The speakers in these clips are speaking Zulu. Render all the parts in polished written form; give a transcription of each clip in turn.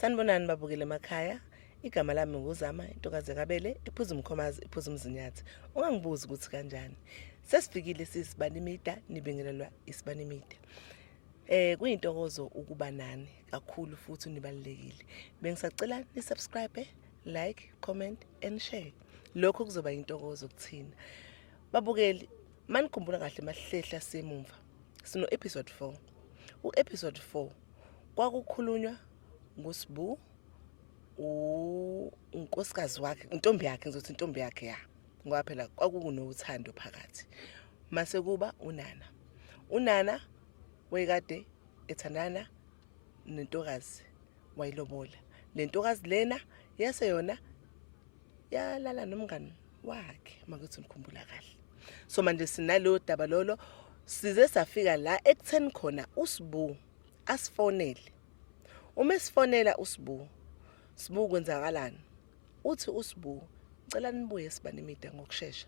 Sanibonani babukele emakhaya. Igama lami nguzama intokazi kabele iphuza umkhomazi iphuza umzinyathi. Ungangibuza ukuthi kanjani. Sesifikile sisibanimida nibingelelwa isibanimida. Kuyintokozo ukuba nani kakhulu futhi unibalekile. Bengisacela ni subscribe, like, comment and share. Lokho kuzoba intokozo kuthina. Babukeli, manikhumbula kahle masihlehla semumva. Sino episode 4. Episode 4 kwakukhulunywa nguSBU unkosikazi wakhe, intombi yakhe ngizothi intombi yakhe ya. Ngoba phela kwakunothando phakathi. Mase kuba uNana. uNana wayekade ethandana nentokazi wayilobola. Le ntokazi lena yase yona yalala nomngani wakhe makuthi nikhumbula kahle. So manje sinalo daba lolo size safika la ekutheni khona uSBU asifonele. Uma sifonela uSBU, SBU kwenzakalani? Uthi uSBU, ngicela nibuye esibanimida ngokusheshsha.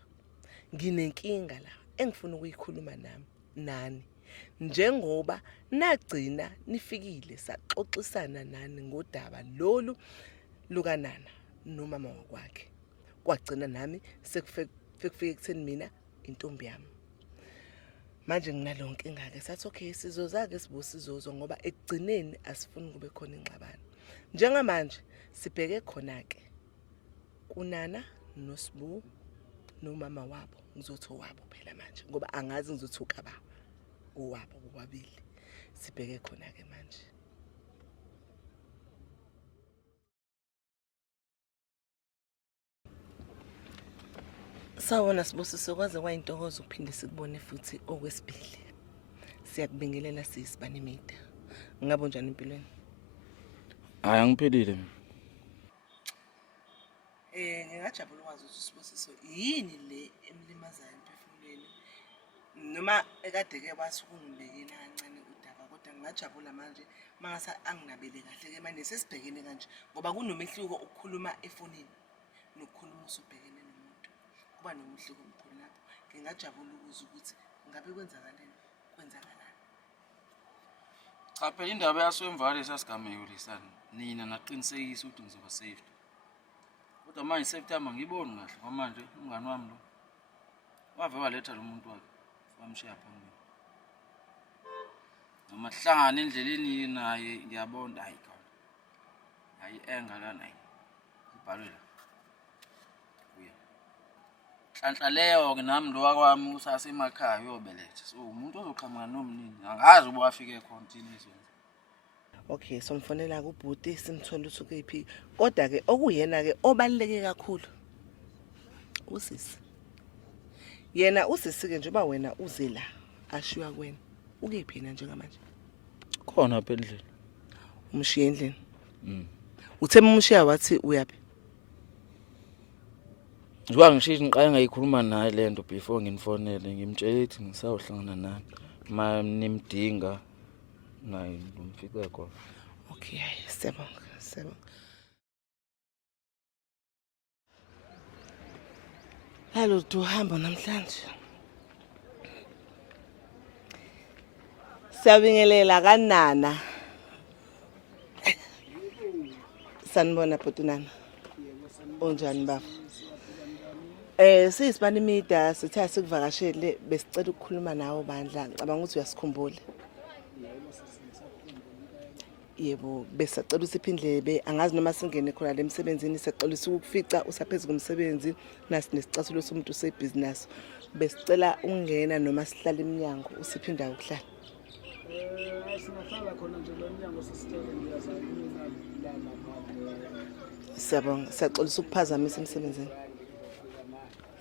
Nginenkinga la engifuna ukuyikhuluma nani. Njengoba nagcina nifikile saxoxisana nani ngodaba lolu lukaNana nomama wakwakhe. Kwagcina nami sekufike ekutheni mina intombi yami. Manje nginalonke ingake sathi okay sizozake SBU sizozwa ngoba ekugcineni asifuni kube khona ingxabano. Njengamanje sibheke khona ke kuNana noSBU nomama wabo ngizothi wabo phela manje ngoba angazi ngizothuka ba owabo bobabili sibheke khona ke manje. Sawona Sibusiso kwaze kwayintokozo ukuphinde sikubone futhi okwesibili. Siyakubingelela sisibanimida. Ngabe njani empilweni? Hayi angiphelile mina. Ngingajabula ukwazi ukuthi Sibusiso yini le emlimazayo emphefumulweni. Noma ekade ke bathi ukungibekela kancane udaba kodwa ngingajabula manje mangase anginabele kahle ke manje sesibhekene kanje ngoba kunomehluko ukukhuluma efonini nokukhuluma usubhekene nomuntu. Kuba nomehluko omkhulu lapho. Ngingajabula ukuza ukuthi ngabe kwenzakaleni. Cha phela indaba yaswemvale sasigameko lesana. Nina naqinisekisa ukuthi ngizoba safe. Kodwa manje September ngiboni kahle ngoba manje umngani wami lo wave waletha lo muntu wakhe wamshiya phambili. Namahlangana endleleni naye ngiyabona hayi khona. Hayi engala naye. Ibhalwe la. Uya. Hlanhla leyo ke nami lo wakwami usasemakhaya uyobeletha. So umuntu ozoqhamuka nomnini angazi uba wafike continuous. Okay, so mfonela kubhuti simthola usuke iphi. Kodwa ke okuyena ke obaluleke kakhulu usisi. Yena usisi ke njengoba wena uze la ashiya kwena. Ukephi yena njengamanje? Khona apha endlini. Umshiya endlini. Uthe umshiya wathi uyaphi? Njengoba ngishiya ngiqale ngayikhuluma naye lento before nginifonele ngimtshela ukuthi ngisawuhlangana nani. Ma nimdinga naye ngimfike khona. Okay, siyabonga. Hello, tuhamba namhlanje. Siyabingelela kaNana. Sanibona bhutunana. Unjani baba? Sisibanimida sithe sikuvakashele besicela ukukhuluma nawe bandla. Ngicabanga ukuthi uyasikhumbula. Yebo, besacela usiphindlebe angazi noma singene khona lemsebenzini sicela ukufica usaphezulu komsebenzi nasi nesicathulo somuntu sebusiness. Besicela ungena noma sihlala eminyango usiphinda ukuhlala. Singahlala khona nje lo mnyango sisicela ngiyazana mina lapha. Siyabonga, siyacela ukuphazamisa emsebenzini.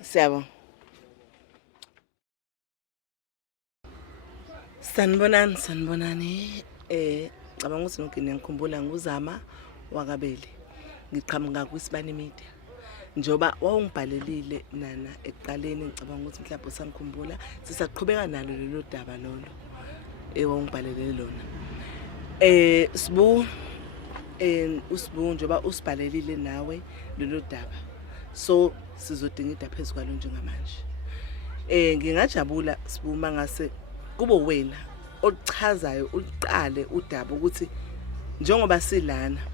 Siyabonga. Sanibonani. Ngicabanga ukuthi nonke ngiyakhumbula nguzama wakabele. Ngiqhamuka kwisibanimida. Njoba wawungibhalelile Nana ekuqaleni ngicabanga ukuthi mhlawumbe usanikhumbula sisaqhubeka nalo lelo daba lolo. Wawungibhalelele lona. SBU uSBU njoba usibhalelile nawe lelo daba. So sizodinga idaba phezulu kwalo njengamanje. Ngingajabula SBU mangase kube wena ochazayo uqale udaba ukuthi njengoba silana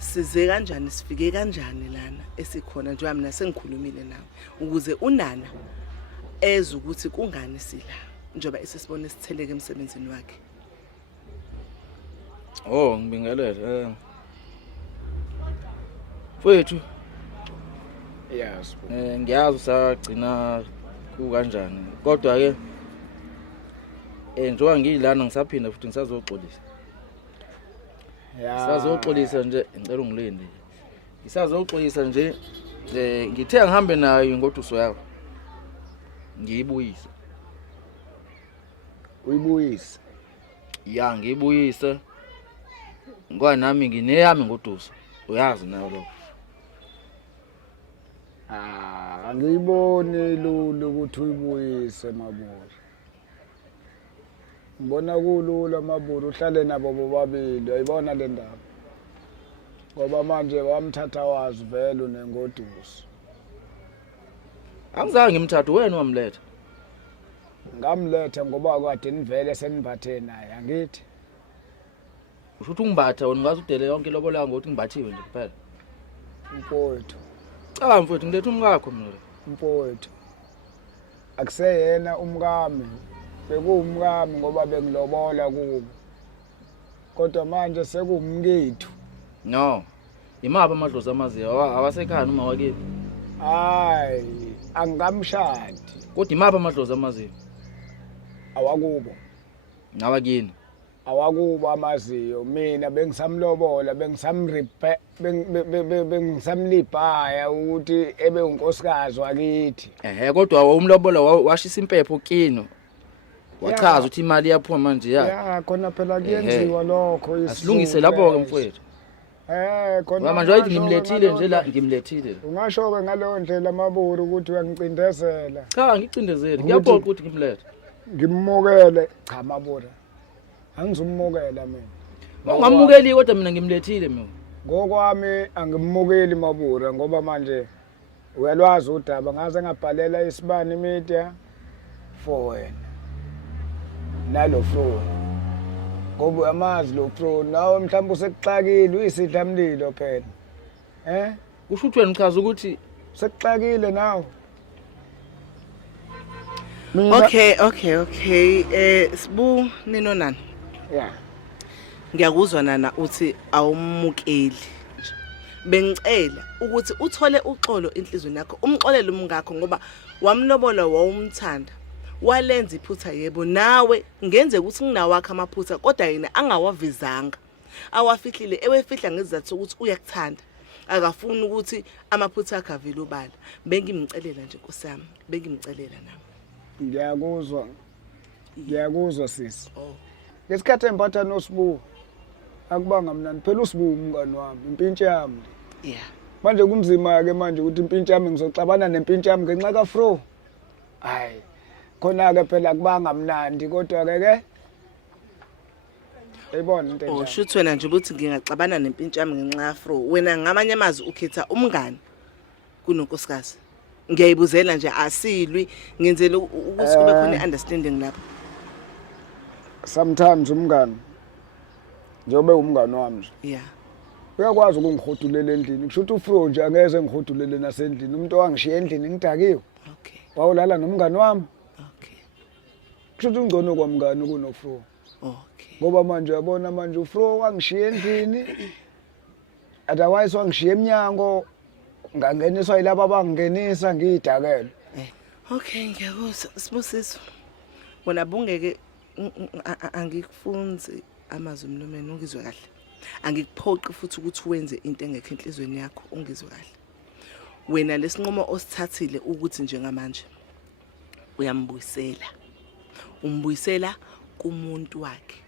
size kanjani sifike kanjani lana esikhona njengoba mina sengikhulumile nawe ukuze unana eze ukuthi kungani sila njengoba esesibone sitheleke emsebenzini wakhe. Oh ngibingelele mfowethu Yes. ngiyazi usagcina ku kanjani kodwa ke njengoba ngiyilana ngisaphinda futhi ngisazoxolisa. Ngisazoxolisa nje ngicela ungilinde. Ngisazoxolisa nje ngithe ngihambe nayo ingoduso yakho. Ngiyibuyise. Uyibuyise. Ya ngiyibuyise. Ngoba nami ngineyami ingoduso. Uyazi nayo lokho. Angiyiboni lula ukuthi uyibuyise mabona. Ngibona kulula mabona uhlale nabo bobabili ayibona le ndaba. Ngoba manje wamthatha wazi vele unengoduso. Angizange ngimthathe wena wamletha. Ngamletha ngoba kade nivele senimbathe naye angithi. Usho ukuthi ungibatha wena ngazi udele yonke lobola ngokuthi ngibathiwe nje kuphela. Mfowethu. Cha mfowethu ngilethe umkakho mina. Mfowethu. Akuseyena umkami. Bekuwumkami ngoba bengilobola kubo. Kodwa manje sekumngithu. No. Imapha amadlozi amaziyo awasekhaya noma wakithi. Hayi, angamshadi. Kodwa imapha amadlozi amaziyo. Awakubo. Nawakini. Awakubo amaziyo. Mina bengisamlobola, bengisamlibhaya ukuthi ebe unkosikazi wakithi. Kodwa umlobola washisa impepho kino. Wachaza ukuthi imali yaphuma manje ya. Ya khona phela kuyenziwa lokho asilungise lapho ke mfowethu. Khona manje wayithi ngimlethile nje la ngimlethile. Ungasho ke ngaleyo ndlela maburu ukuthi uyangicindezela. Cha ngicindezeli ngiyaphoqa ukuthi ngimlethe. Ngimmukele cha mabura. Angizummukela mina. Ungamukeli kodwa mina ngimlethile mina. Ngokwami angimmukeli mabura ngoba manje uyalwazi udaba ngaze ngabhalela isibani media for wena. Nalo flow. Ngoba amazi lo flow nawe mhlawumbe usekuxakile uyisidlamlilo phela. Kusho ukuthi wena uchaza ukuthi sekuxakile nawe. Okay. Sibu ninonana. Yeah. Ngiyakuzwa nana uthi awummukeli. Bengicela ukuthi uthole uxolo enhlizweni yakho, umxolele umngakho ngoba wamlobola wawumthanda. Walenza iphutha yebo nawe ngenze ukuthi nginawakhe amaphutha kodwa yena angawavizanga. Awafihlile ewefihla ngezizathu ukuthi uyakuthanda. Akafuni ukuthi amaphutha akhe avele ubala. Bengimcelela nje nkosami, bengimcelela nawe. Ngiyakuzwa sisi. Ngesikhathi emphatha noSBU akubanga mina phela uSBU umngani wami, impintshi yami. Yeah. Manje kunzima ke manje ukuthi impintshi yami ngizoxabana nempintshi yami ngenxa kaFro. Hayi. Khona ke phela kubanga mnandi kodwa ke ayibona into enjalo. Shuthi wena nje ukuthi ngingaxabana nempintshi yami ngenxa kaFro. Wena ngamanye amazwi ukhetha umngani kunonkosikazi. Ngiyayibuzela nje asilwi ngenzela ukuthi kube khona understanding lapho. Sometimes umngani njobe umngani wami nje. Yeah. Uyakwazi ukungihodulela endlini. Kusho ukuthi uFro nje angeze ngihodulele nasendlini. Umuntu owangishiya endlini ngidakiwe. Okay. Wawulala nomngani wami. Okay. Kusho ukuthi ungcono kwamngani kunoFro. Okay. Ngoba manje uyabona manje uFro wangishiya endlini. Otherwise wangishiya eminyango ngangeniswa yilabo abangingenisa ngiyidakela. Okay, ngiyakuzwa sibusiswa. Wona bungeke angikufunzi amazwi emlomeni ungizwe kahle. Angikuphoqi futhi ukuthi wenze into engekho enhlizweni yakho ungizwe kahle. Wena lesinqumo osithathile ukuthi njengamanje uyambuyisela. Umbuyisela kumuntu wakhe.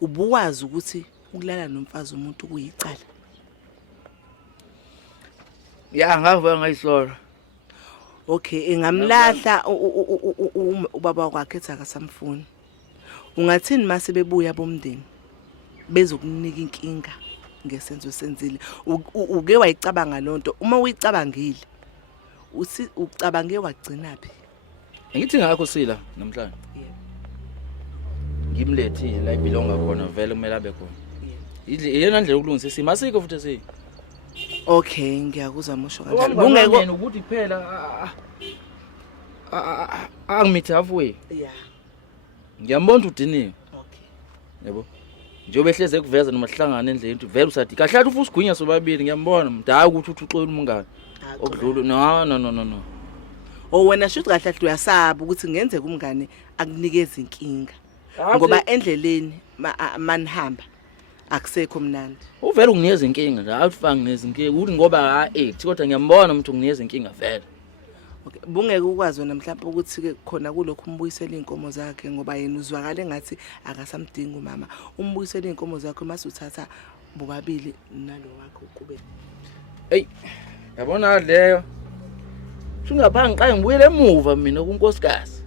Ubuwazi ukuthi ukulala nomfazi umuntu kuyicala. Ya ngave ngayisola. Okay, engamlahla ubaba wakhe ethi akasamfuni. Ungathini mase bebuya bomndeni bezokunika inkinga ngesenzo senzile. Uke wayicabanga lonto uma uyicabangile uthi ucabange wagcina phi? Ngithi ngakho sila namhlanje. Yebo. Ngimlethile la ibelonga khona vele kumele abe khona. Yena ndlela yokulungisa isimo asikho futhi Okay, ngiyakuzwa musho kanjalo. Bungeke ukuthi phela angimithi halfway. Yeah. Ngiyambona udiniwe. Okay. Yebo. Njengoba ehleze kuveza noma sihlangana endleni ukuthi vele usathi kahle kahle ufuna usigwinya sobabili ngiyambona mdala ukuthi uxoxela umngane. Okudlula no. Oh wena shuthi kahle kahle uyasaba ukuthi ngenzeka umngane akunikeza inkinga. Ngoba endleleni manihamba akusekho mnandi. Uvela unginikeza inkinga nje awufanga nezinkinga ukuthi ngoba act kodwa ngiyambona umuntu unginikeza inkinga vele. Okay, bungeke ukwazi wena mhlawumbe ukuthi ke khona kulokhu umbuyisela inkomo zakhe ngoba yena uzwakale ngathi akasamdinga umama. Umbuyisela inkomo zakhe mase uthatha bobabili nalo wakhe ukube. Hey, yabona leyo. Singaphangi qale ngibuyele emuva mina kunkosikazi.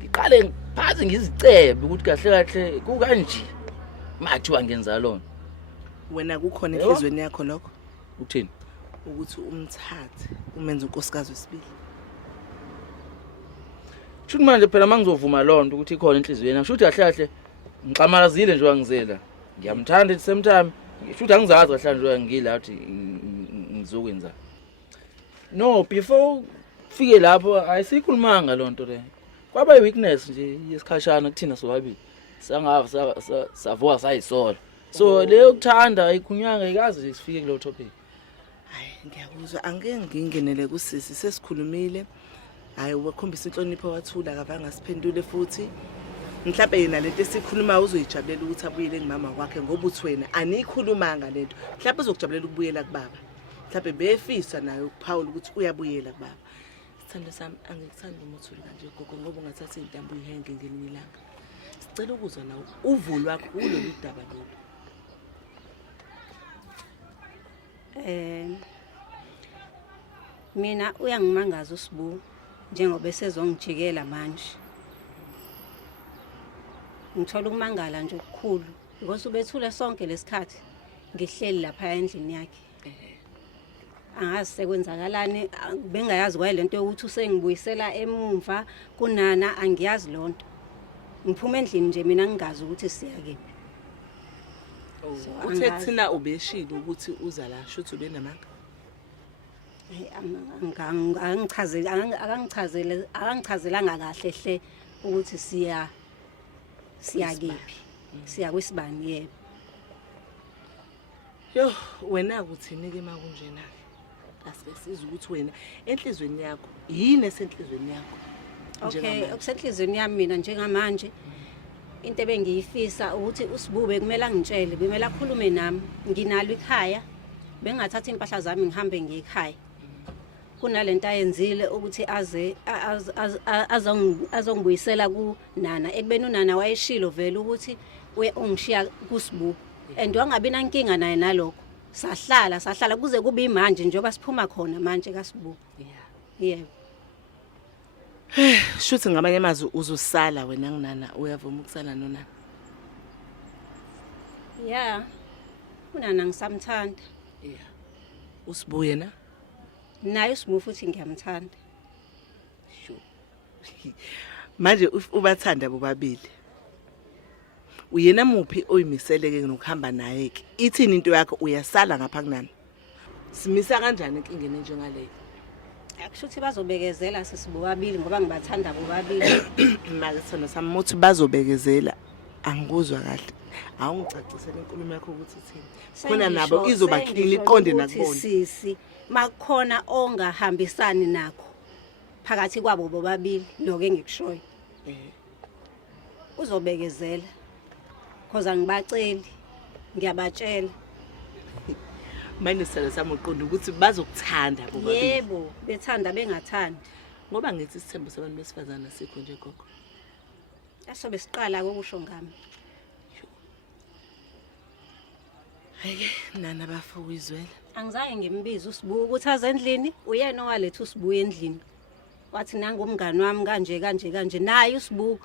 Ngiqale ngiphathi ngizicebe ukuthi kahle kahle kukanje. Mathi wangenza lona. Wena kukhona enhlizweni yakho lokho? Uthini? Ukuthi umthathe umenze unkosikazi wesibili. Shuthi manje phela mangizovuma lonto ukuthi ikhona enhlizweni shuthi kahle kahle ngixamalazile nje wangizela. Ngiyamthanda at the same time. Shuthi angizazi kahle nje ngila uthi ngizokwenza. No, before fike lapho ayisikhulumanga lonto le. Kwaba weakness nje yesikhashana kuthina sobabili. Sangava savuka sayisola. So leyo kuthanda ayikhunyanga ikazi sifike kulo topic. Hayi ngiyakuzwa angeke ngingenele kusisi sesikhulumile. Hayi wakhombisa inhlonipho wathula akavanga siphendule futhi. Mhlawumbe yena lento esikhuluma uzoyijabulela ukuthi abuyele ngimama wakhe ngoba uthi wena anikhulumanga lento. Mhlawumbe uzokujabulela ukubuyela kubaba. Mhlawumbe befisa nayo ukuphawula ukuthi uyabuyela kubaba. Sithando sami angikuthandi umuthuli kanje gogo ngoba ungathatha intambo uyihenge ngelinye ilanga. Sicela ukuzwa nawe uvulo wakho kulolu daba lolu. Mina uyangimangaza uSBU njengoba esezongijikela manje. Ngithola ukumangala nje okukhulu because ubethule sonke lesikhathi ngihleli lapha endlini yakhe. Angazi sekwenzakalani bengayazi kwaye lento ukuthi usengibuyisela emuva kunana angiyazi lonto. Ngiphuma endlini nje mina ngingazi ukuthi siya kephi. Uthe thina ubeshilo ukuthi uza la shuthi ube namanga. Akangichazelanga kahle hle ukuthi siya kephi. Siya kwisibani yebo. Yo wena ukuthini ke makunjena? Asike sizwe ukuthi wena enhlizweni yakho yini esenhlizweni yakho? Okay, okusenhlizweni yami mina njengamanje into ebengiyifisa ukuthi uSBU bekumele angitshele, kumele akhulume nami. Nginalo ikhaya, bengathatha impahla zami ngihambe ngiyekhaya. Kunalento ayenzile ukuthi azongibuyisela kunana. Ekubeni unana wayeshilo vele ukuthi ungishiya kuSBU. And wangabi nankinga naye nalokho. Sahlala kuze kube imanje njengoba siphuma khona manje kaSBU. Yebo. Shuthi ngamanye amazwi uzusala wena nginana uyavuma ukusala nonana. Yeah. Unana ngisamthanda. Yeah. USBU yena? Naye uSBU futhi ngiyamthanda. Sure. Manje ubathanda bobabili. Uyena muphi oyimiseleke nokuhamba naye ke? Ithini into yakho uyasala ngapha kunani? Simisa kanjani inkingeni njengaleyo? Akushuthi bazobekezela sisibobabili ngoba ngibathanda bobabili. Manje sona samuthi bazobekezela angikuzwa kahle. Awungicacisele inkulumo yakho ukuthi ithini. Khona nabo izobakhini iqonde nakubona. Sisi makukhona ongahambisani nakho phakathi kwabo bobabili lokho engikushoyo. Uzobekezela. Because angibaceli ngiyabatshela. Manje sala sami uqonda ukuthi bazokuthanda bobabili. Yebo, bethanda bengathandi. Ngoba ngithi isithembu sabantu besifazana sikho nje gogo. Asobe siqala kokusho ngami. Hayi nana bafuku izwela. Angizange ngimbize uSBU ukuthi aze endlini, uyena owaletha uSBU endlini. Wathi nanga umngani wami kanje naye uSBU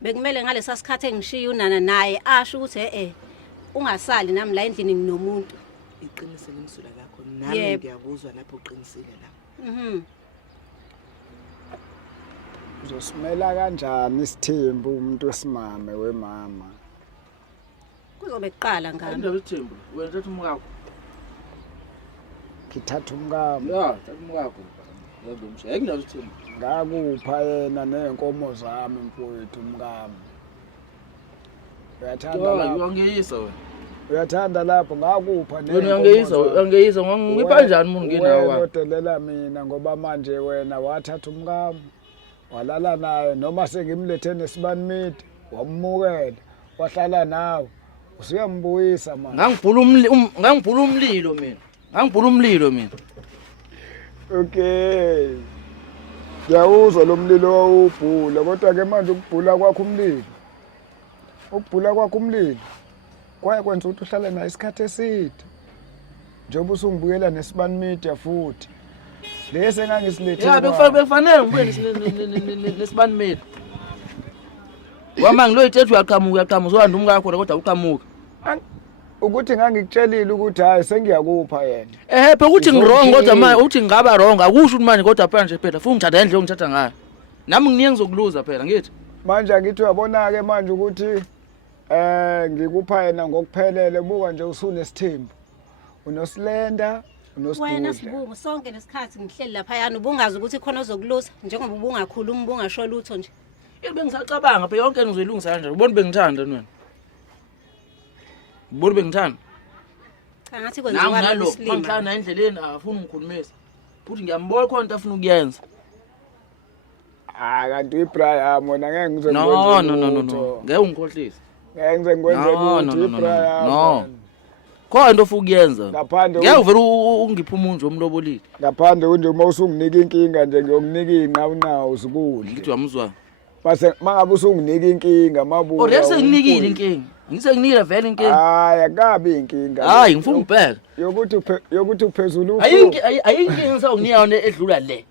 bekumele ngalesa sikhathi engishiya unana naye asho ukuthi ungasali nami la endlini nginomuntu. Iqinisele imsula lakho nami ngiyakuzwa lapho uqinisile lapho. Uzosimela kanjani isithembu umuntu wesimame wemama? Kuzobe kuqala ngami. Indaba ithembu wena thatha umukakho. ngithatha umkami Ya, thatha umkakho. Ngizomshiya. Ekunjalo uthini? ngakupha yena nenkomo zami mfowethu umkami uyathanda lapho Uyangiyisa wena. uyathanda lapho ngakupha Wena uyangiyisa ngipha kanjani umuntu nginawo wa? Udelela mina ngoba manje wena wathatha umkami walala naye noma sengimlethe nesibani midi wamukela wahlala nawe usuyambuyisa manje Ngangibhula umlilo mina. Okay yawuzwa lo mlilo wawubhula kodwa ke manje ukubhula kwakho umlilo kwaye kwenza ukuthi uhlale naye isikhathi eside njengoba usungibuyela nesibani media futhi lese engangisilethile Ya bekufanele ngibuye nesibani meli. Wama ngiloyithethe uyaqhamuka uzowanda umkakho kodwa uqhamuka. ukuthi ngangikutshelile ukuthi hayi sengiyakupha yena Phela ukuthi ngirong kodwa manje uthi ngaba wrong akusho ukuthi manje kodwa phela phela ufuna ngithatha endle ngithatha ngayo. Nami nginingi ngizokuluza phela ngithi. Manje angithi uyabona ke manje ukuthi ngikupha yena ngokuphelele buka nje usunesithembu unosilenda Wena unosidudla Sibuko sonke lesikhathi ngihleli lapha yana ubungazi ukuthi khona ozokulusa njengoba ubungakhuluma ubungasho lutho nje. Bengisacabanga phela yonke ngizoyilungisa kanjani. Ubona bengithanda wena. Ubona bengithanda. Cha ngathi kwenziwa Nalo lokusilima. manghlana endleleni afuna ungikhulumisa. Futhi ngiyambona khona into afuna ukuyenza. kanti uIbrahim wona ngeke ngize No. Ngeke ungikhohlise. ngeke ngize ngikwenze ukuthi uIbrahim No. Khona into ofuna ukuyenza. ngaphandle Ngeke uvela ungipha umuntu omlobolile. ngaphandle kunje uma usunginika inkinga nje ngiyokunika inqawunawo zikudle Ngithi uyamuzwa. base mangabe usunginika inkinga mabuya Ore senginikile inkinga. Ngisenginikile vele inkinga. hayi akabi inkinga Hayi ngifuna ukubheka. yokuthi uphezulu Ayinkinga ngisawukunika yona edlula le.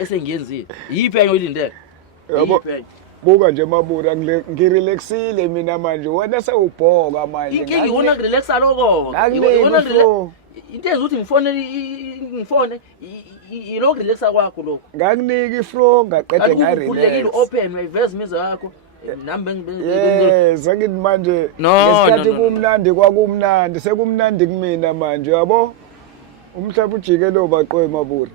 Esengiyenzile. Yiphi enye oyilindele? Yabo. Yiphi enye? buka nje mabura ngirelaxile mina manje wena sewubhoka manje Inkinga iwona kurelaxa lokho. Iwona relax into enza ukuthi ngifone yilokho relaxa kwakho lokho. ngakunika ifro ngaqede Ngayirelax. ngayirelax Open uyiveza imiza yakho. Nami yes angithi manje No, ngesikhathi no. kumnandi kwakumnandi sekumnandi kumina manje yabo umhlaba ujike lo baqoye mabura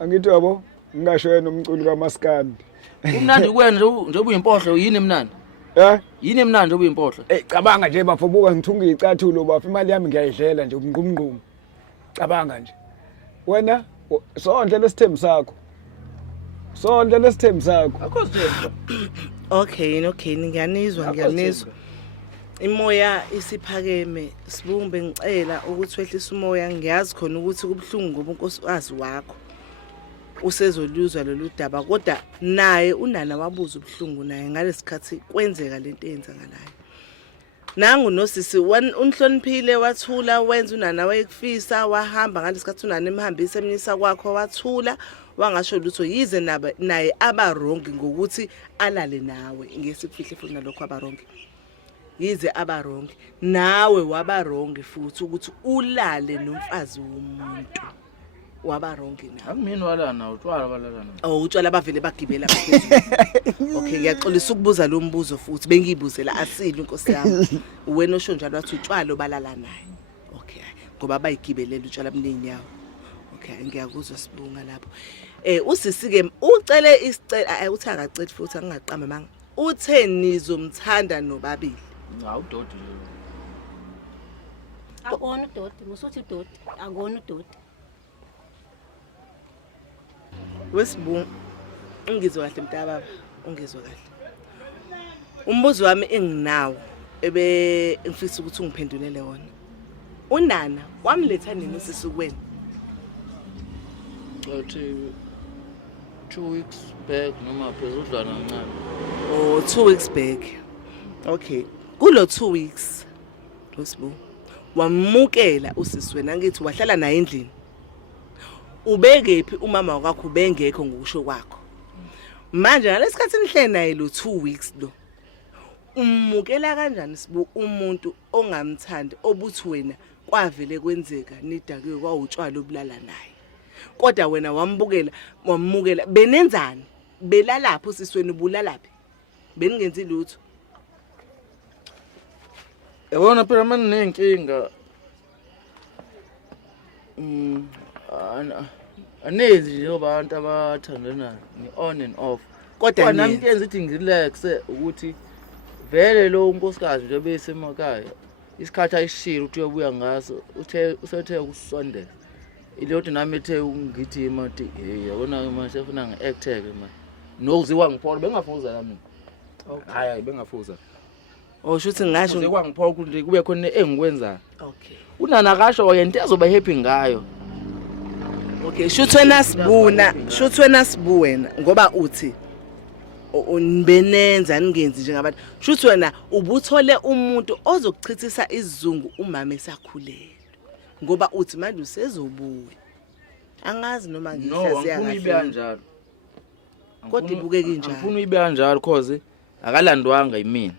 angithi yabo ngingasho yena umculi kaMaskandi umnandi kuwena nje ubuyimpohlo yini emnandi? Yini emnandi ubuyimpohlo? Cabanga nje bafo buka ngithunga icathulo bafo imali yami ngiyayidlela nje ngqumngqum cabanga nje wena sondle lesithembu sakho Akho sithembu. Okay ngiyanizwa imoya isiphakeme Sibumbe ngicela ukuthi wehlise umoya ngiyazi khona ukuthi kubhlungu ngoba unkosikazi wakho usezoluzwa lolu daba kodwa naye unana wabuza ubhlungu naye ngalesikhathi kwenzeka lento eyenzakalayo nangu nosisi unhloniphile wathula wenza unana wayekufisa wahamba ngalesikhathi unana emhambisa emnyisa kwakho wathula wangasho lutho yize naye abarongi ngokuthi alale nawe ngesiphihle futhi nalokho abarongi yize abarongi nawe wabarongi futhi ukuthi ulale nomfazi womuntu wabarongi nawe Akumini walana utshwala balala nawo. utshwala bavele bagibela phezulu okay ngiyaxolisa ukubuza lo mbuzo futhi bengiyibuzela asile inkosi yami wena osho njalo wathi utshwala obalala naye okay ngoba bayigibelela utshwala mninyawo okay ngiyakuzwa Sibunga lapho usisi ke ucele isicela uthi akacela futhi angaqamba manga uthe nizomthanda nobabili Hawu udodi. Akona udodi musuthi udodi akona udodi. Wesibungu ungizwa kahle mntababa ungizwa kahle umbuzo wami enginawo ngifisa ukuthi ungiphendulele wona unana wamletha nini usisukwini Athi 2 weeks back noma phezudlwana kancane. 2 weeks back okay kulo 2 weeks Wesibungu wamukela usisi wena ngithi wahlala naye endlini ubekephi umama wakho ubengekho ngokusho kwakho manje ngalesikhathi nihlele naye lo 2 weeks lo ummukela kanjani Sibu umuntu ongamthandi obuthi wena kwavele kwenzeka nidakiwe kwawutshwala obulala naye kodwa wena wamukela benenzani belalapho sisweni bulalaphi beningenzi lutho Yabona phela manje nenkinga anezi nje abantu abathandana on and off. Kodwa nami niyenza. kuyenza ithi ngirelaxe ukuthi vele lo unkosikazi nje besemakhaya isikhathi ayishilo ukuthi uyobuya ngaso usethe ukusondela ilodwa nami ethe ngithi manje yabona manje ufuna ngiacteke manje nokuziwa ngiphola bengafuza nami hayi bengafuza Shuthi ngisho uze kwangiphola ukuthi kube khona engikwenzayo. Okay. Unana kasho yena azoba happy ngayo. Okay, shuthi wena sibu wena ngoba uthi unbenenza ningenzi njengabantu. Shuthi wena ubuthole umuntu ozokuchithisa isizungu umama esakhulelwe. Ngoba uthi manje usezobuya. Angazi noma ngihlaziya ngifuna ibe kanjalo. Kodwa ibukeke kanjalo. Ngifuna ibe kanjalo cause akalandwanga yimina.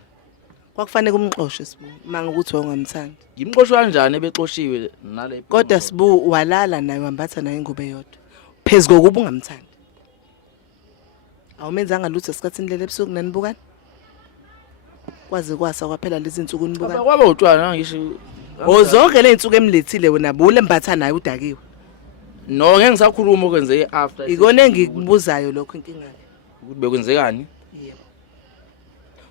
Kwakufanele kumxoxe sibu manga ukuthi wangamthandi. Ngimxoshwa kanjani ebexoshiwe nale. Kodwa sibu walala naye wambatha naye ingobe yodwa. Phezulu kokuba ungamthandi. Awumenzanga lutho esikhathini lele ebusuku nanibukani? Kwaze kwasa kwaphela lezi insuku nibukani. Kwaba utshwana ngisho. Zonke le insuku emlethile wena bule mbatha naye udakiwe. No ngeke ngisakhuluma okwenzeke after. Ikona engikubuzayo lokho inkinga yakhe. Ukuthi bekwenzekani? Yebo.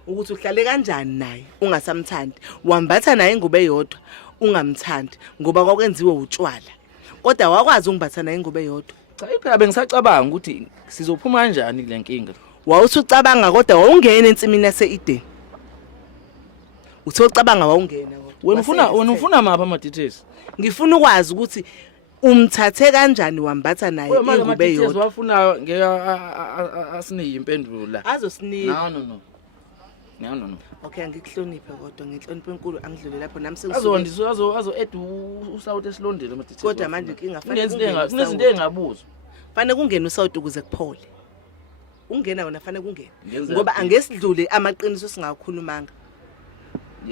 Ukuthi uhlale kanjani naye ungasamthandi. Wambatha naye ingobe yodwa ungamthandi ngoba kwakwenziwe utshwala. Kodwa wakwazi ungibatha naye ingobe yodwa. Cha iphela bengisacabanga ukuthi sizophuma kanjani kule nkinga. Wawuthi ucabanga kodwa wawungena ensimini yaseEden. Uthe ucabanga wawungena kodwa. Wena ufuna mapha ama details? Ngifuna ukwazi ukuthi umthathe kanjani wambatha naye ingobe yodwa. Wafuna ngeke asinike impendulo la. Azosinika. No. Okay angikuhloniphe kodwa ngenhlonipho enkulu angidlule lapho nami sengisuka azo add uSouth esilondele ama details. Kodwa manje inkinga fanele kunezinto engabuzwa. Fanele kungene uSouth ukuze kuphole. Ungena wona fanele kungene. Ngoba angesidlule amaqiniso singakhulumanga.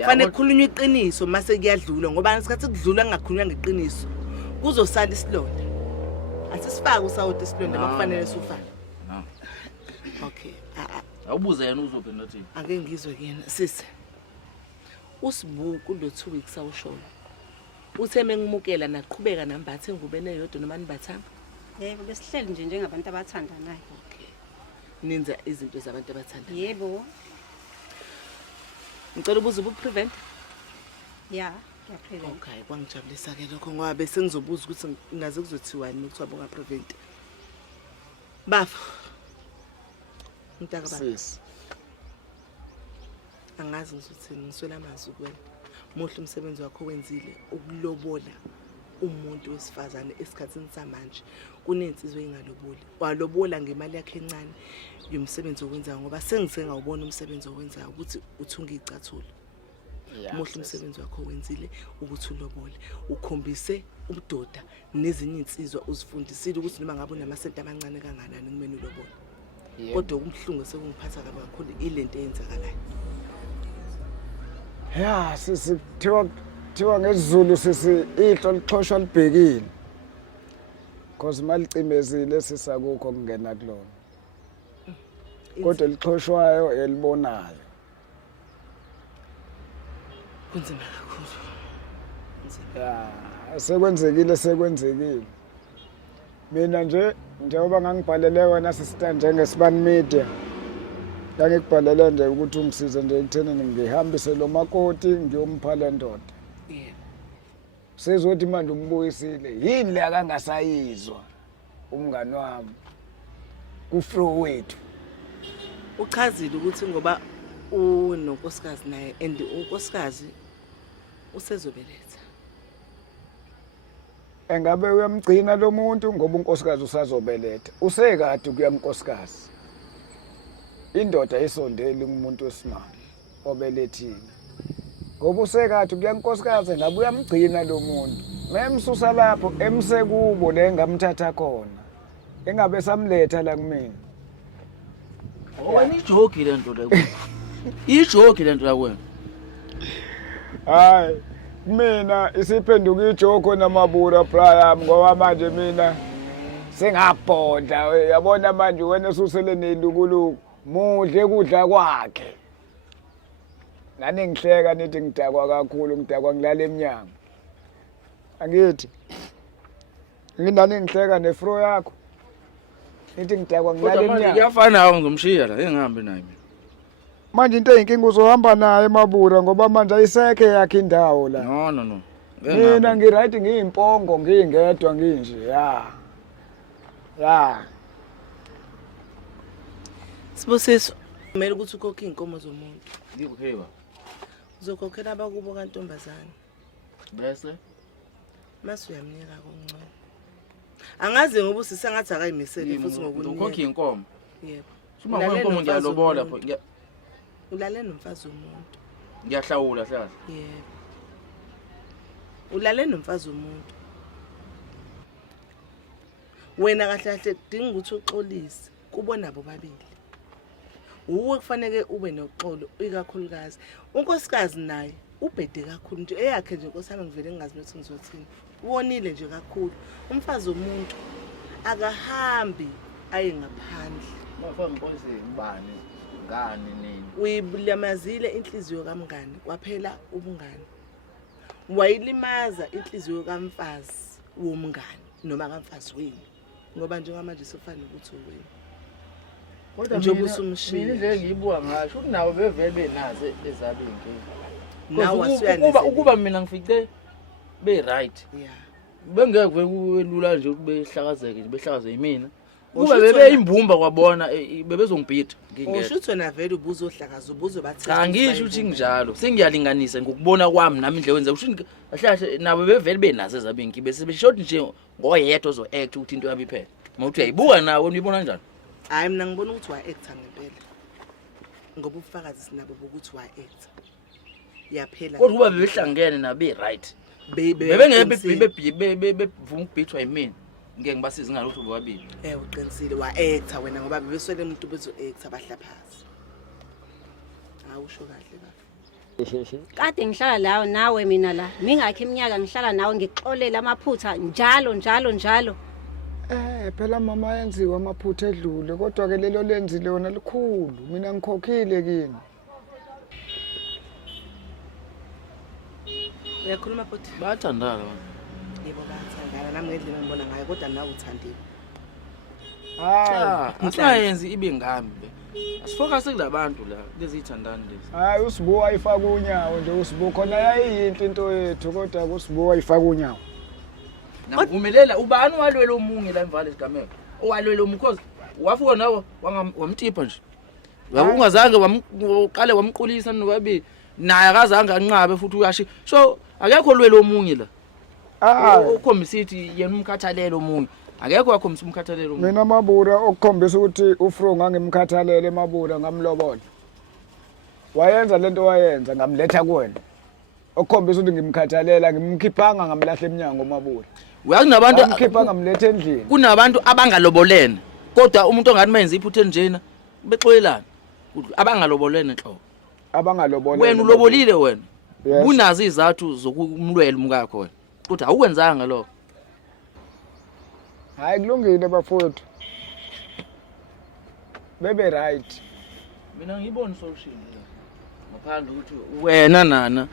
Fanele kukhulunywe iqiniso mase kuyadlula ngoba isikhathi kudlula ngakhulunywa ngeqiniso. Kuzosala isilonda. Asisifake uSouth isilonda bakufanele sufake. No. Okay. Awubuze yena uzophendula thini? Ake ngizwe kuyena sisi. USBU kulo 2 weeks awushona. Uthe mengimukela naqhubeka nambathe ngubene yodwa noma nibathanga. Yebo besihleli nje njengabantu abathandanayo. Okay. Ninza izinto zabantu abathandanayo. Yebo. Ngicela ubuze ubuprevent. Yeah, ngiyaprevent. Okay, kwangijabulisa ke lokho ngoba bese ngizobuza ukuthi ngaze kuzothiwani ukuthi wabonga prevent. Bafu. Mntaka baba. Sis. Angazi ngizothini ngiswela amazwi kuwena. Muhle umsebenzi wakho wenzile ukulobola umuntu wesifazane esikhatsini samanje. Kunensizwe engaloboli. Walobola ngemali yakhe encane yomsebenzi owenzayo ngoba sengizengawubona umsebenzi owenzayo ukuthi uthunga icathulo. Muhle umsebenzi wakho wenzile ukuthi ulobole. Ukhombise ubudoda nezinye insizwa uzifundisile ukuthi noma ngabe unamasenti amancane kanganani kumele ulobole. Kodwa umhlungu sekungiphatha kakhulu ilento eyenzakalayo. Ya sisithiwa ngesizulu sisi ihlo lixhoshwa libhekile. Cause malicimezile sisakukho kungena kulona. Kodwa lixhoshwayo elibonayo. Kunzima kakhulu. Ya sekwenzekile. Mina nje njengoba ngangibhalele wena sister njengesibani media. Ngikubhalele nje ukuthi ungisize nje ekuthenini ngihambise lo makoti ngiyomphala ndoda. Yebo. Sezothi manje umbuyisile yini le akangasayizwa umngani wami kuflow wethu. Uchazile ukuthi ngoba unonkosikazi naye and unkosikazi usezobeletha. Engabe uyamgcina lo muntu ngoba unkosikazi usazobeletha. Usekade kuyankosikazi. Indoda isondele umuntu wesimami obelethile. Ngoba usekade kuyankosikazi ngabe uyamgcina lo muntu. Memsusa lapho emsekubo le ngamthatha khona. Engabe samletha la kumina. Wena ijoke lento le. Ijoke lento yakwena. Hayi mina isiphenduka ijoko namabura praya ngoba manje mina sengabhonda yabona manje wena ususele nelukuluku mudle kudla kwakhe. Nani ngihleka nithi ngidakwa kakhulu ngidakwa ngilala eminyango. Angithi ngindani ngihleka nefro yakho nithi ngidakwa Kodwa ngilale manje enyanga kuyafana nawe ngizomshiya la engihambe naye mina. manje into eyinkinga uzohamba naye Mabura ngoba manje ayisekhe yakhe indawo la No. mina ngiright ngiyimpongo ngingedwa nginje ya Sibusiso kumele ukuthi ukhokhe inkomo zomuntu. Ngikuphiwa. Uzokhokhela abakubo kantombazana. Bese Mase uyamnika koncane. Angazi ngoba usisengathi akayimiseli futhi ngokunika. ukhokhe inkomo. Yebo. Suma kwenkomo ngiyalobola pho. Ulale nomfazi womuntu. Ngiyahlawula hlala. Yebo. Ulale nomfazi womuntu. Wena kahle kahle dinga ukuthi uxolise kubona bobabili. Uwe kufanele ube noxolo ikakhulukazi. Unkosikazi naye ubhede kakhulu nje eyakhe nje Nkosi yami ngivele ngingazi ukuthi ngizothini. Uwonile nje kakhulu. Umfazi womuntu akahambi aye ngaphandle. Mafana mpolisi ngibani ngani nini. Uyilamazile inhliziyo kaMngani kwaphela ubungani. Wayilimaza inhliziyo kamfazi womngani noma kamfazi wenu ngoba njengamanje sofana ukuthi wena. Kodwa njengoba mina usumshiya nje ngiyibuka ngasho ukuthi nawe bevele benazo ezabe inkinga. nawe Ukuba mina ngifice be right. yeah Bengeke kuwelula nje ukuthi behlakazeke nje behlakaze yimina. Kuba bebeyimbumba kwabona bebezongibhida ngingedwa. ushuthi wena vele ubuzohlakaza ubuzobathetha. Cha ngisho ukuthi nginjalo sengiyalinganisa ngokubona kwami nami indle wenza usho kahle nabo bevele benazo ezabe inkinga bese beshoti nje ngoyedwa ozo act ukuthi into yabe iphela. Mawuthi uyayibuka nawe unibona kanjani? Hayi mina ngibona ukuthi wa actor ngempela. Ngoba ubufakazi sinabo ukuthi wa actor. Yaphela. Kodwa kuba bebehlangene nabe right. Bevuma ukubhithwa yimina. Ngeke ngibasize ngalutho bobabili. Uqinisile wa actor wena ngoba bebeswele umuntu bezo actor bahlaphazi. Awusho kahle kahle. Kade ngihlala lawo nawe mina la. Mingakho iminyaka ngihlala nawe ngixolela amaphutha njalo. Phela mama yenziwa amaphutha edlule kodwa ke lelo lenzile wona likhulu mina ngikhokhile kini Uyakhuluma futhi? Bayathandana bona. Yebo bayathandana nami ngendlela ngibona ngayo kodwa nawe uthandiwe. Asayenzi ibe ngami le. Asifocus kulabantu la lezi ithandana lezi. Hayi USBU ayifaka unyawo nje USBU khona yayiyinhle into yethu kodwa USBU ayifaka unyawo. Navumelela ubani walwela omunye la emvale isigameko. Owalwela umkhosi wafuka nawe wamtipha nje. Ungazange wamqale wamqulisa nobabili. Naye akazange anqabe futhi uyashi. So akekho olwela omunye la. Ukhombisithi yena umkhathalelo omunye. Akekho wakhombisa umkhathalelo omunye. Mina Mabura okukhombisa ukuthi uFro ngangimkhathalele Mabura ngamlobola. Wayenza lento wayenza ngamletha kuwena. Okukhombisa ukuthi ngimkhathalela ngimkhiphanga ngamlahla eminyango Mabura. Uyazi nabantu ngimkhipha ngamletha endlini. Kunabantu abangalobolene. Kodwa umuntu ongathi mayenza iphuthe njena bexolelana. Abangalobolene enhloko. Abangalobolene. Wena ulobolile wena. Unazo izathu zokumlwela umkakho wena. Kodwa awukwenzanga lokho. Hayi kulungile bafowethu. Bebe right. Mina ngibona solution la. Ngaphandle ukuthi wena nana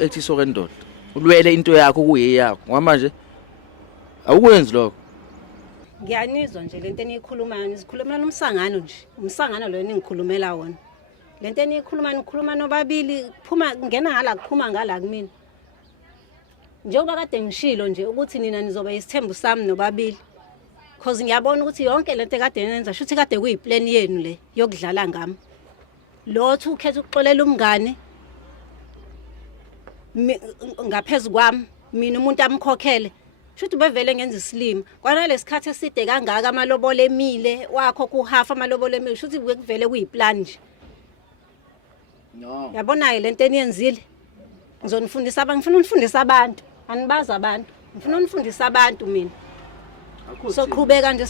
uethiso kendoda. Ulwele into yakho kuyeyakho. Ngoba manje awukwenzi lokho. Ngiyanizwa nje lento eniyikhulumayo nisikhulumela umsangano nje. Umsangano lo engikhulumela wona. Lento eniyikhuluma nobabili phuma ngena ngala kuphuma ngala kumina. Njengoba kade ngishilo nje ukuthi nina nizoba isithembu sami nobabili. Because ngiyabona ukuthi yonke lento kade nenza shuthi kade kuyiplan yenu le yokudlala ngami. Lothu ukhetha ukuxolela umngane ngaphezulu kwami mina umuntu amkhokhele shuthi bevele ngenza isilima kwana lesikhathi eside kangaka amalobole emile wakho kuhafa amalobole emile shuthi kuvele kuyiplan nje. No. Yabona ke lento eniyenzile ngizonifundisa abantu ngifuna unifundisa abantu anibaza abantu ngifuna unifundisa abantu mina. Soqhubeka nje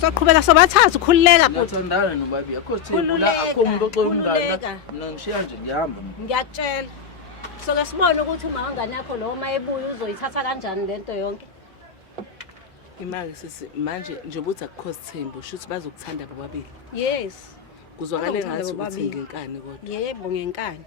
soqhubeka sobathathu khulileka futhi. Ngiyathandana nobabi akho thimbu la akho umuntu oxola umngane mina ngishiya nje ngihamba. Ngiyakutshela. So ke sibone ukuthi uma ngane yakho lo uma ebuya uzoyithatha kanjani lento yonke. Imali sisi manje njengoba uthi akukho sithembu shuthi bazokuthanda bobabili. Yes. Kuzwakale ngathi uthi ngenkani kodwa. Yebo ngenkani.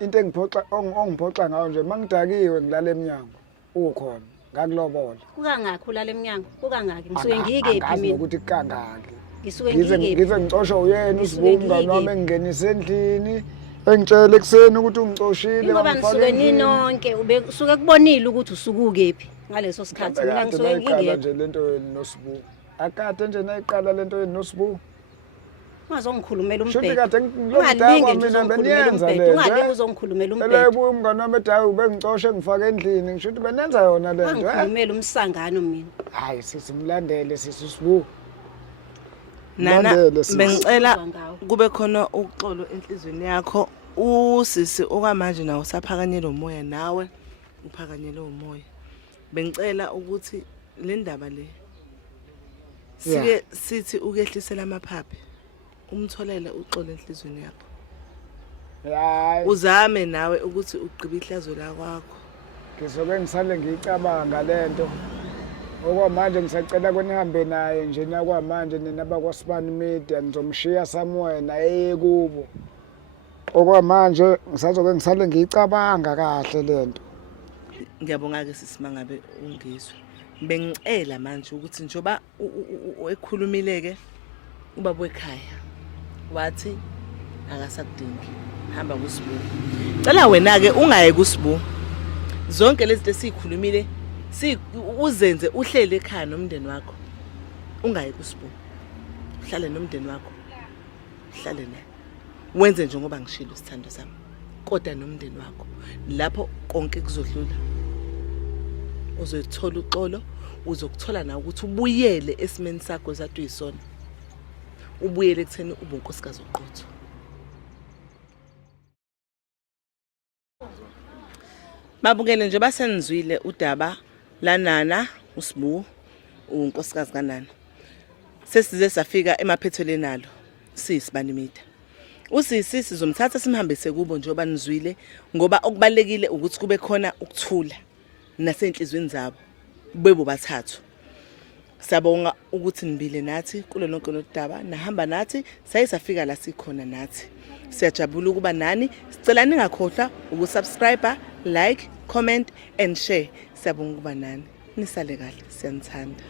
Into engiphoxa ongiphoxa ngayo nje mangidakiwe ngilala eminyango ukhona. ngakulobola. Kukangakho ulala eminyango. Kukangaki ngisuke ngiyikephi Angazi mina. ukuthi kangaki. Ngisuke Ngize ngiyikephi. ngicoshe uyena Ngisuke uSBU umngani wami ngiyikephi. engingenisa endlini. Engitshela ekseni ukuthi ungicoshile Ingoba nisuke ninonke ubesuke kubonile ukuthi usukukephi ngaleso sikhathi mina ngisuke ngiyiqala ngingekho. nje lento yeni noSBU. Akade nje nayiqala lento yeni noSBU. Ungazongikhulumela Shuthi umbhedo. kade Ungalinge nje mina uzongikhulumela beniyenza umbhedo. lento. Ungalinge uzongikhulumela umbhedo. Elebuya umngani wami edayi bengicoshe ngifake endlini ngisho ukuthi benenza yona lento. Ungikhulumela umsangano mina. Hayi sisimlandele uSBU. Nana Mlandele, bengicela Ngawo. kube khona uxolo enhlizweni yakho. Usisi okwamanje nawo usaphakanyelwe umoya nawe uphakanyelwe umoya. Bengicela ukuthi le ndaba le sike sithi ukehlisela amaphaphi umtholele uxolo enhlizweni yakho. Hayi. Uzame nawe ukuthi ugqibe ihlazo la kwakho. Ngizoke ngisale ngiyicabanga lento. Okwamanje ngisacela kwenihambe naye nje nakwamanje nina bakwaSibani Media ngizomshiya somewhere naye kubo. Okwamanje ngisazoke ngisale ngiyicabanga kahle lento. Ngiyabonga ke sisimangabe ungizwe. Bengicela manje ukuthi njoba ekhulumileke ubaba ekhaya wathi akasakudingi hamba kuSBU. Cela wena ke ungaye kuSBU. Zonke lezi zinto esikhulumile uzenze uhlele ekhaya nomndeni wakho. Ungaye kuSBU. Uhlale nomndeni wakho. Uhlale naye. Wenze njengoba ngishilo isithando sami. Kodwa nomndeni wakho. Lapho konke kuzodlula. Uzothola uxolo, uzokuthola na ukuthi ubuyele esimeni sakho zathi uyisona. Ubuyele ekutheni ube unkosikazi oqotho. Babukele nje basenizwile udaba lanana uSBU unkosikazi kaNana. Sesize safika emaphethelweni nalo sisibani Media. Usisi sizomthatha simhambise kubo njoba nizwile ngoba okubalekile ukuthi kube khona ukuthula nasenhlizweni zabo bebo bathathu. Sabonga ukuthi nibile nathi kulo lonke lodaba nahamba nathi sayisafika la sikhona nathi. Siyajabula ukuba nani sicela ningakhohlwa ukusubscribe, like, comment and share. Siyabonga ukuba nani. Nisale kahle, siyanithanda.